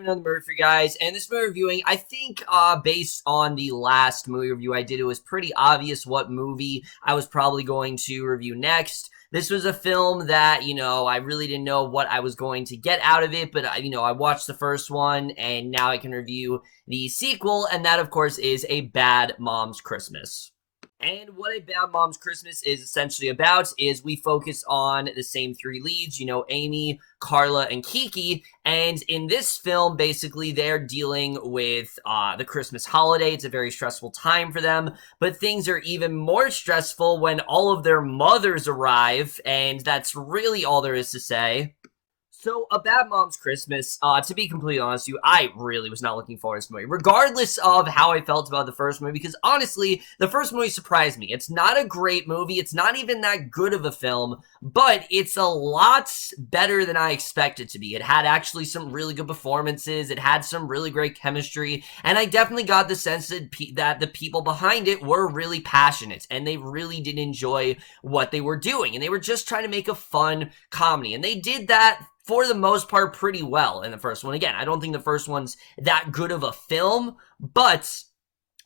have another movie for you guys, and this movie reviewing, I think, based on the last movie review I did, it was pretty obvious what movie I was probably going to review next. This was a film that, I really didn't know what I was going to get out of it, but, I watched the first one, and now I can review the sequel, and that, of course, is A Bad Mom's Christmas. And what A Bad Mom's Christmas is essentially about is we focus on the same three leads, Amy, Carla, and Kiki. And in this film, basically, they're dealing with the Christmas holiday. It's a very stressful time for them. But things are even more stressful when all of their mothers arrive. And that's really all there is to say. So, A Bad Mom's Christmas, to be completely honest with you, I really was not looking forward to this movie, regardless of how I felt about the first movie, because honestly, the first movie surprised me. It's not a great movie, it's not even that good of a film, but it's a lot better than I expected it to be. It had actually some really good performances, it had some really great chemistry, and I definitely got the sense that the people behind it were really passionate, and they really did enjoy what they were doing, and they were just trying to make a fun comedy, and they did that for the most part pretty well in the first one. Again, I don't think the first one's that good of a film, but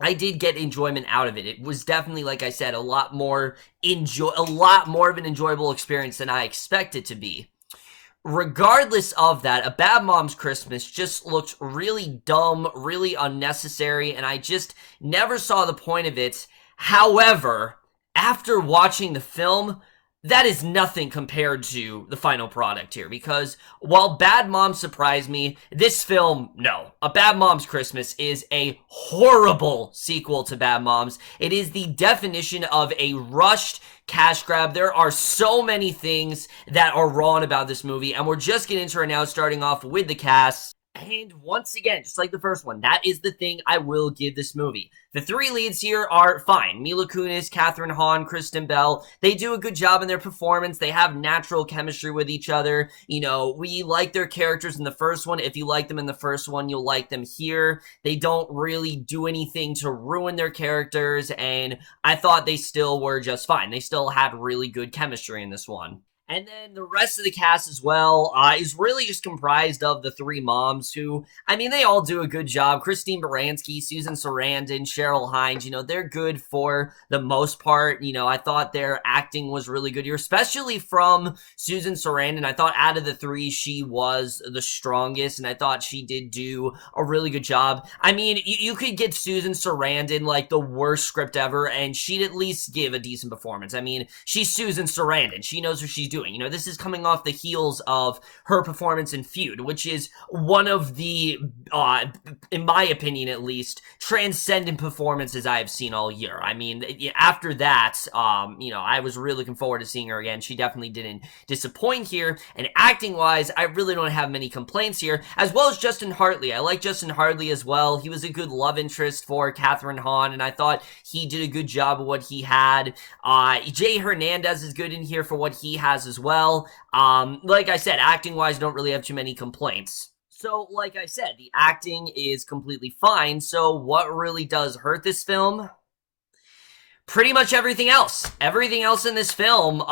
I did get enjoyment out of it. It was definitely, like I said, a lot more of an enjoyable experience than I expected to be. Regardless of that, A Bad Mom's Christmas just looked really dumb, really unnecessary, and I just never saw the point of it. However, after watching the film, that is nothing compared to the final product here, because while Bad Moms surprised me, this film, no. A Bad Mom's Christmas is a horrible sequel to Bad Moms. It is the definition of a rushed cash grab. There are so many things that are wrong about this movie, and we're just getting into it now, starting off with the cast. And once again, just like the first one, that is the thing I will give this movie. The three leads here are fine. Mila Kunis, Kathryn, Hahn, Kristen Bell. They do a good job in their performance. They have natural chemistry with each other. We like their characters in the first one. If you like them in the first one, you'll like them here. They don't really do anything to ruin their characters, and I thought they still were just fine. They still had really good chemistry in this one. And then the rest of the cast as well is really just comprised of the three moms who, they all do a good job. Christine Baranski, Susan Sarandon, Cheryl Hines, they're good for the most part. I thought their acting was really good here, especially from Susan Sarandon. I thought out of the three, she was the strongest, and I thought she did do a really good job. You could get Susan Sarandon, like, the worst script ever, and she'd at least give a decent performance. She's Susan Sarandon. She knows what she's doing. This is coming off the heels of her performance in Feud, which is one of the, in my opinion at least, transcendent performances I have seen all year. After that, I was really looking forward to seeing her again. She definitely didn't disappoint here, and acting-wise, I really don't have many complaints here, as well as Justin Hartley. I like Justin Hartley as well. He was a good love interest for Kathryn Hahn, and I thought he did a good job of what he had. Jay Hernandez is good in here for what he has as well. Like I said, acting-wise, don't really have too many complaints. So, like I said, the acting is completely fine, so what really does hurt this film? Pretty much everything else. Everything else in this film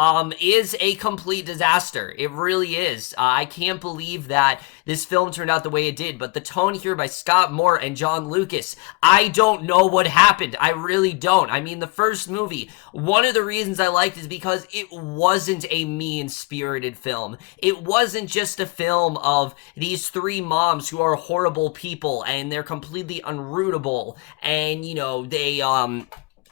is a complete disaster. It really is. I can't believe that this film turned out the way it did, but the tone here by Scott Moore and John Lucas, I don't know what happened. I really don't. The first movie, one of the reasons I liked is because it wasn't a mean-spirited film. It wasn't just a film of these three moms who are horrible people, and they're completely unrootable, and,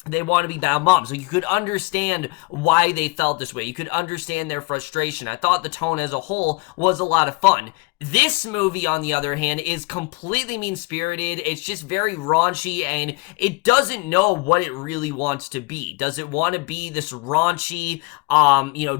they want to be bad moms. So you could understand why they felt this way. You could understand their frustration. I thought the tone as a whole was a lot of fun. This movie, on the other hand, is completely mean-spirited. It's just very raunchy, and it doesn't know what it really wants to be. Does it want to be this raunchy,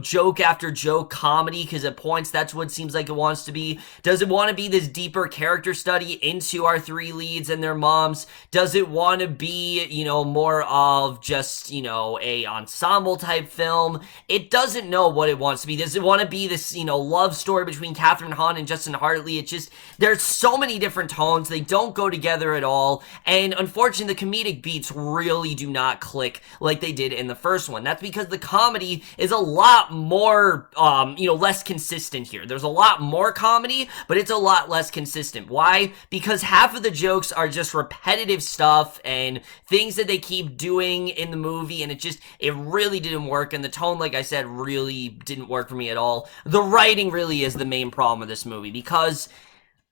joke after joke comedy? Because at points, that's what it seems like it wants to be. Does it want to be this deeper character study into our three leads and their moms? Does it want to be, more of just, a ensemble type film? It doesn't know what it wants to be. Does it want to be this, love story between Kathryn Hahn and Justin and Hartley. It just, there's so many different tones. They don't go together at all. And unfortunately, the comedic beats really do not click like they did in the first one. That's because the comedy is a lot more, less consistent here. There's a lot more comedy, but it's a lot less consistent. Why? Because half of the jokes are just repetitive stuff and things that they keep doing in the movie, and it really didn't work. And the tone, like I said, really didn't work for me at all. The writing really is the main problem with this movie, because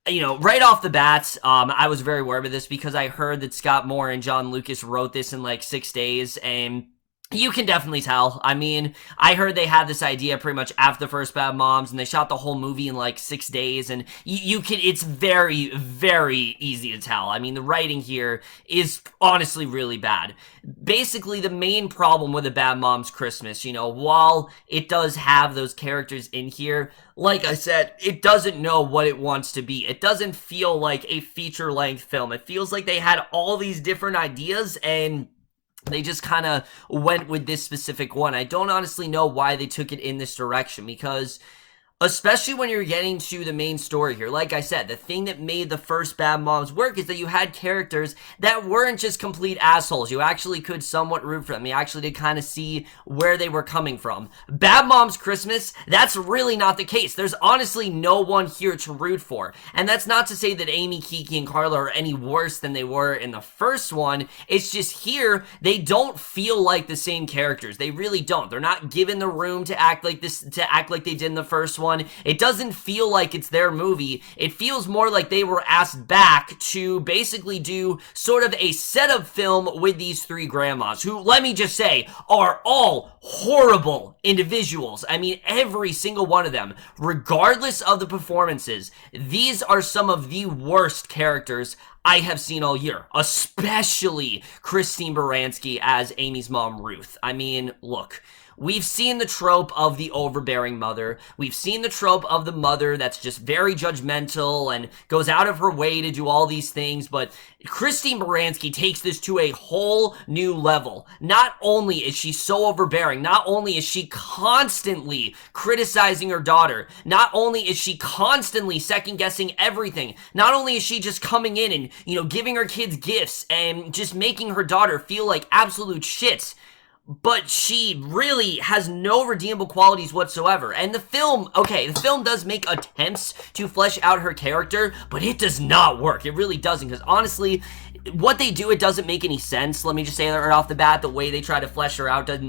right off the bat, I was very worried with this because I heard that Scott Moore and John Lucas wrote this in like 6 days, and you can definitely tell. I mean, I heard they had this idea pretty much after the first Bad Moms, and they shot the whole movie in like 6 days, and it's very, very easy to tell. I mean, the writing here is honestly really bad. Basically, the main problem with the Bad Moms Christmas, while it does have those characters in here, like I said, it doesn't know what it wants to be. It doesn't feel like a feature-length film. It feels like they had all these different ideas, and they just kind of went with this specific one. I don't honestly know why they took it in this direction, because especially when you're getting to the main story here, like I said, the thing that made the first Bad Moms work is that you had characters that weren't just complete assholes. You actually could somewhat root for them. You actually did kind of see where they were coming from. Bad Moms Christmas, that's really not the case. There's honestly no one here to root for. And that's not to say that Amy, Kiki, and Carla are any worse than they were in the first one. It's just here, they don't feel like the same characters. They really don't. They're not given the room to act like this, to act like they did in the first one. It doesn't feel like it's their movie. It feels more like they were asked back to basically do sort of a setup film with these 3 grandmas, who, let me just say, are all horrible individuals. I mean, every single one of them, regardless of the performances, these are some of the worst characters I have seen all year, especially Kristen Baranski as Amy's mom, Ruth. I mean, look, we've seen the trope of the overbearing mother. We've seen the trope of the mother that's just very judgmental and goes out of her way to do all these things, but Kristen Baranski takes this to a whole new level. Not only is she so overbearing, not only is she constantly criticizing her daughter, not only is she constantly second-guessing everything, not only is she just coming in and, giving her kids gifts and just making her daughter feel like absolute shit, but she really has no redeemable qualities whatsoever. And the film does make attempts to flesh out her character, but it does not work. It really doesn't, because honestly, what they do, it doesn't make any sense. Let me just say that right off the bat. The way they try to flesh her out it didn't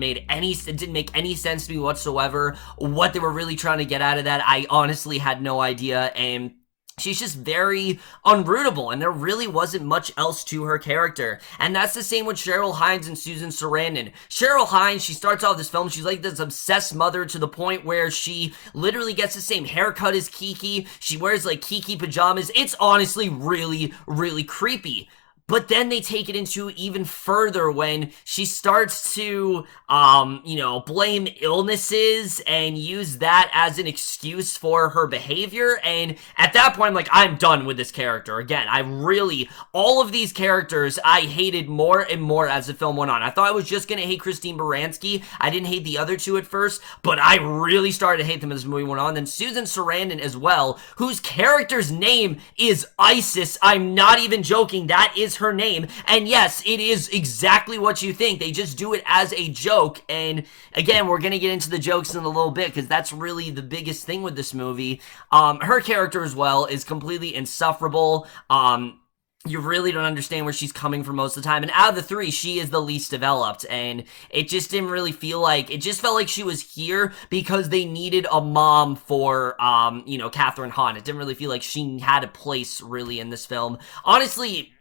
make any sense to me whatsoever. What they were really trying to get out of that, I honestly had no idea, and she's just very unrootable, and there really wasn't much else to her character. And that's the same with Cheryl Hines and Susan Sarandon. Cheryl Hines, she starts off this film, she's like this obsessed mother to the point where she literally gets the same haircut as Kiki. She wears like Kiki pajamas. It's honestly really, really creepy. But then they take it into even further when she starts to, blame illnesses and use that as an excuse for her behavior. And at that point, I'm like, I'm done with this character. Again, all of these characters, I hated more and more as the film went on. I thought I was just going to hate Kristen Baranski. I didn't hate the other 2 at first, but I really started to hate them as the movie went on. Then Susan Sarandon as well, whose character's name is Isis. I'm not even joking. That is her name, and yes, it is exactly what you think. They just do it as a joke, and again, we're gonna get into the jokes in a little bit, because that's really the biggest thing with this movie. Her character as well is completely insufferable. You really don't understand where she's coming from most of the time, and out of the 3, she is the least developed, and it just didn't really feel like, it just felt like she was here because they needed a mom for, Kathryn Hahn. It didn't really feel like she had a place, really, in this film. Honestly,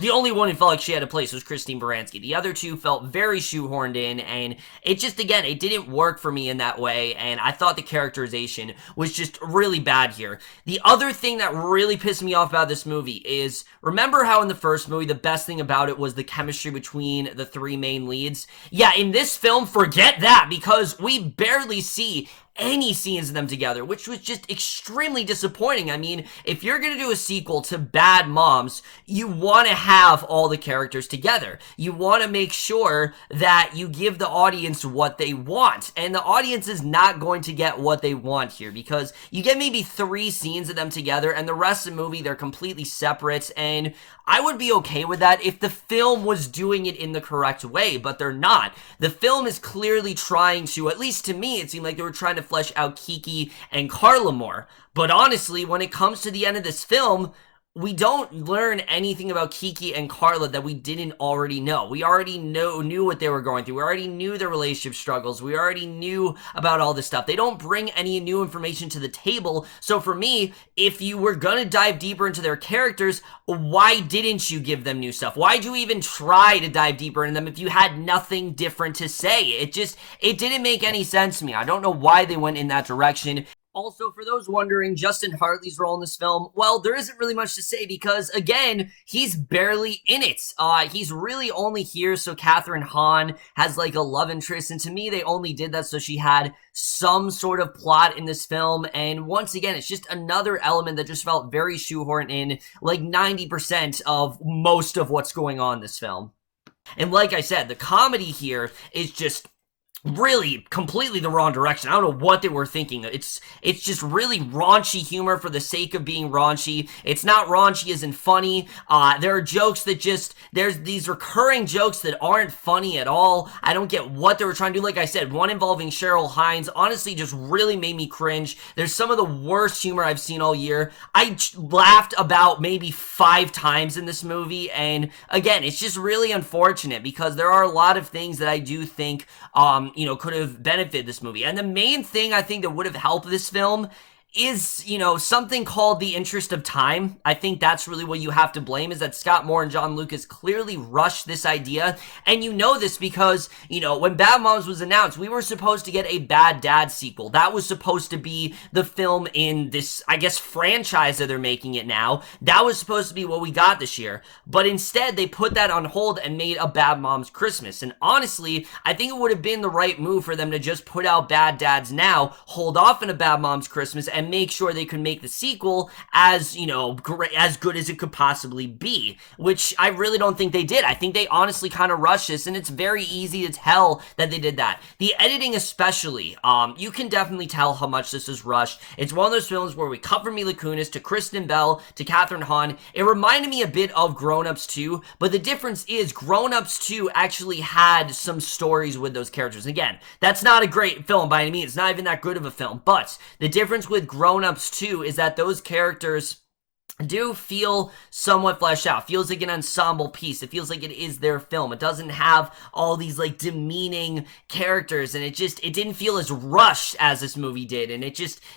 the only one who felt like she had a place was Kristen Baranski. The other 2 felt very shoehorned in, and it just, again, it didn't work for me in that way, and I thought the characterization was just really bad here. The other thing that really pissed me off about this movie is, remember how in the first movie, the best thing about it was the chemistry between the 3 main leads? Yeah, in this film, forget that, because we barely see any scenes of them together, which was just extremely disappointing. I mean, if you're gonna do a sequel to Bad Moms, you want to have all the characters together. You want to make sure that you give the audience what they want, and the audience is not going to get what they want here, because you get maybe 3 scenes of them together, and the rest of the movie, they're completely separate, and I would be okay with that if the film was doing it in the correct way, but they're not. The film is clearly trying to, at least to me, it seemed like they were trying to flesh out Kiki and Carla more. But honestly, when it comes to the end of this film, we don't learn anything about Kiki and Carla that we didn't already know. We already knew what they were going through. We already knew their relationship struggles. We already knew about all this stuff. They don't bring any new information to the table. So for me, if you were gonna dive deeper into their characters, why didn't you give them new stuff? Why'd you even try to dive deeper into them if you had nothing different to say? It didn't make any sense to me. I don't know why they went in that direction. Also, for those wondering, Justin Hartley's role in this film, well, there isn't really much to say because, again, he's barely in it. He's really only here so Kathryn Hahn has, like, a love interest, and to me, they only did that so she had some sort of plot in this film, and once again, it's just another element that just felt very shoehorned in, like 90% of most of what's going on in this film. And like I said, the comedy here is just really completely the wrong direction. I don't know what they were thinking. It's just really raunchy humor for the sake of being raunchy. It's not raunchy as in funny. There are jokes that there's these recurring jokes that aren't funny at all. I don't get what they were trying to do. Like I said, one involving Cheryl Hines honestly just really made me cringe. There's some of the worst humor I've seen all year. I laughed about maybe 5 times in this movie, and again, it's just really unfortunate because there are a lot of things that I do think could have benefited this movie. And the main thing I think that would have helped this film is, something called the interest of time. I think that's really what you have to blame, is that Scott Moore and John Lucas clearly rushed this idea. And you know this because, when Bad Moms was announced, we were supposed to get a Bad Dad sequel. That was supposed to be the film in this, I guess, franchise that they're making it now. That was supposed to be what we got this year. But instead, they put that on hold and made a Bad Moms Christmas. And honestly, I think it would have been the right move for them to just put out Bad Dads now, hold off on a Bad Moms Christmas, and make sure they could make the sequel as, as good as it could possibly be, which I really don't think they did. I think they honestly kind of rushed this, and it's very easy to tell that they did that. The editing especially, you can definitely tell how much this is rushed. It's one of those films where we cut from Mila Kunis to Kristen Bell to Kathryn Hahn. It reminded me a bit of Grown Ups 2, but the difference is Grown Ups 2 actually had some stories with those characters. Again, that's not a great film by any means. It's not even that good of a film, but the difference with Grown Ups 2 is that those characters do feel somewhat fleshed out. Feels like an ensemble piece. It feels like it is their film. It doesn't have all these like demeaning characters, and it didn't feel as rushed as this movie did. And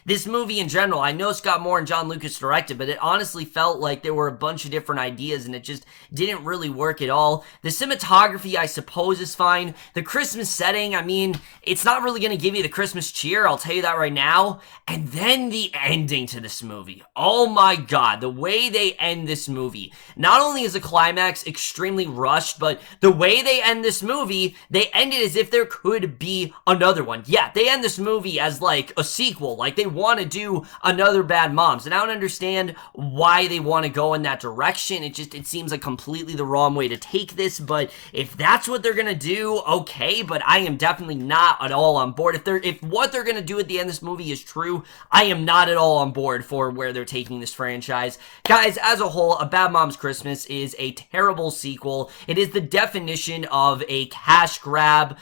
this movie in general, I know Scott Moore and John Lucas directed, but it honestly felt like there were a bunch of different ideas, and it just didn't really work at all. The cinematography, I suppose, is fine. The Christmas setting, I mean, it's not really going to give you the Christmas cheer, I'll tell you that right now. And then the ending to this movie. Oh my god, the way they end this movie. Not only is the climax extremely rushed, but the way they end this movie, they end it as if there could be another one. Yeah, they end this movie as like a sequel, like they want to do another Bad Moms, and I don't understand why they want to go in that direction. It seems like completely the wrong way to take this, but if that's what they're gonna do, okay, but I am definitely not at all on board. If what they're gonna do at the end of this movie is true, I am not at all on board for where they're taking this franchise. Guys, as a whole, A Bad Moms Christmas is a terrible sequel. It is the definition of a cash grab,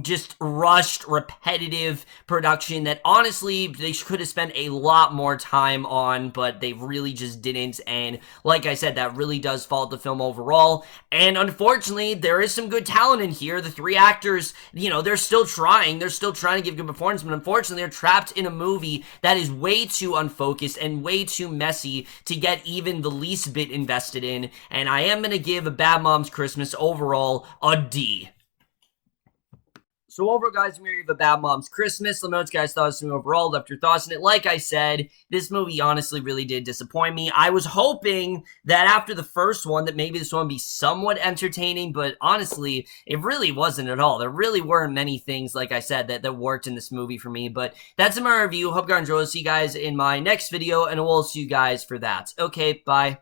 just rushed, repetitive production that honestly they could have spent a lot more time on, but they really just didn't. And like I said, that really does fault the film overall. And unfortunately, there is some good talent in here. The 3 actors, they're still trying. They're still trying to give good performance, but unfortunately, they're trapped in a movie that is way too unfocused and way too messy to get even the least bit invested in. And I am going to give A Bad Moms Christmas overall a D. So overall, guys, we have a Bad Mom's Christmas. Let me know what you guys thought of this movie overall. Left your thoughts on it. Like I said, this movie honestly really did disappoint me. I was hoping that after the first one that maybe this one would be somewhat entertaining, but honestly, it really wasn't at all. There really weren't many things, like I said, that worked in this movie for me. But that's my review. Hope you guys enjoyed. See you guys in my next video, and we'll see you guys for that. Okay, bye.